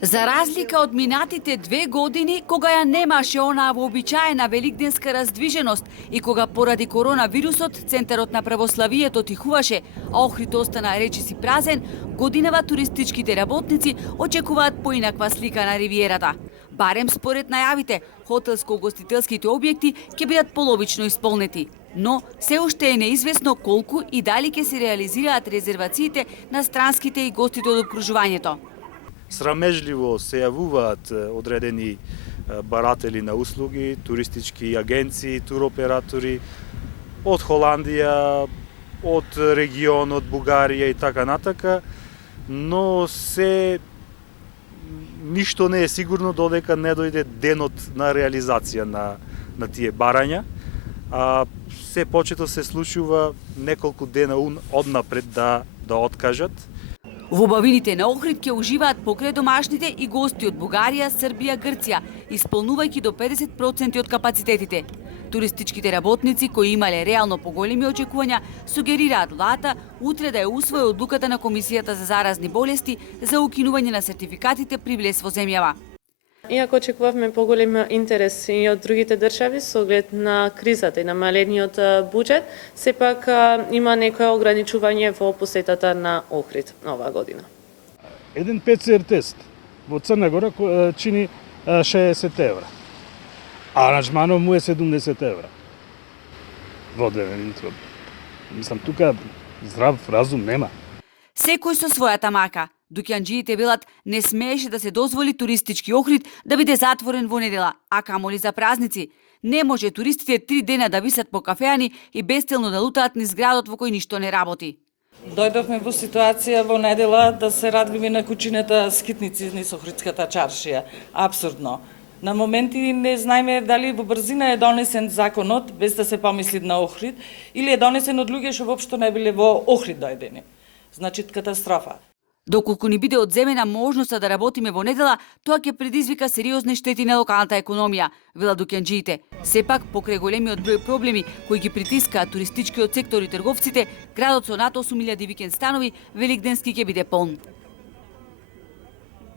За разлика од минатите 2 години, кога ја немаше онаа вообичаена великденска раздвиженост и кога поради коронавирусот Центарот на православието тихуваше, а Охрид остана речиси празен, годинава туристичките работници очекуваат поинаква слика на ривиерата. Барем според најавите, хотелско-угостителските објекти ќе бидат половично исполнети. Но се уште е неизвестно колку и дали ќе се реализираат резервациите на странските и гостите од обкружувањето. Срамежливо се јавуваат одредени баратели на услуги, туристички агенции, туроператори од Холандија, од регионот Бугарија и така натака, но ништо не е сигурно додека не дојде денот на реализација на тие барања. Се почето се случува неколку дена однапред да откажат. Во убавините на Охрид ќе уживаат покрај домашните и гости од Бугарија, Србија, Грција, исполнувајќи до 50% од капацитетите. Туристичките работници кои имале реално поголеми очекувања сугерираат владата утре да ја усвои одлуката на Комисијата за заразни болести за укинување на сертификатите при влез во земјава. Иако очекувавме поголем интерес и од другите држави со оглед на кризата и намалениот буџет, сепак има некое ограничување во посетата на Охрид оваа година. Еден ПЦР тест во Црна Гора чини 60 евра, а аранжманот му е 70 евра. Воден, мислам, тука здрав разум нема. Секој со својата мака. Дукјанџиите велат не смееше да се дозволи туристички Охрид да биде затворен во недела, а камоли за празници. Не може туристите 3 дена да висат по кафеани и бестелно да лутаат низ градот во кој ништо не работи. Дојдовме во ситуација во недела да се радвиме на кучината скитници низ Охридската чаршија. Абсурдно. На моменти не знаеме дали во брзина е донесен законот без да се помисли на Охрид или е донесен од луѓе што воопшто не биле во Охрид дојдени. Значи катастрофа. Доколку ни биде одземена можноста да работиме во недела, тоа ќе предизвика сериозни штети на локалната економија, велат дукјанџиите. Сепак, покрај големиот број проблеми кои ги притискаат туристичкиот сектор и трговците, градот со над 8000 викенд станови великденски ќе биде полн.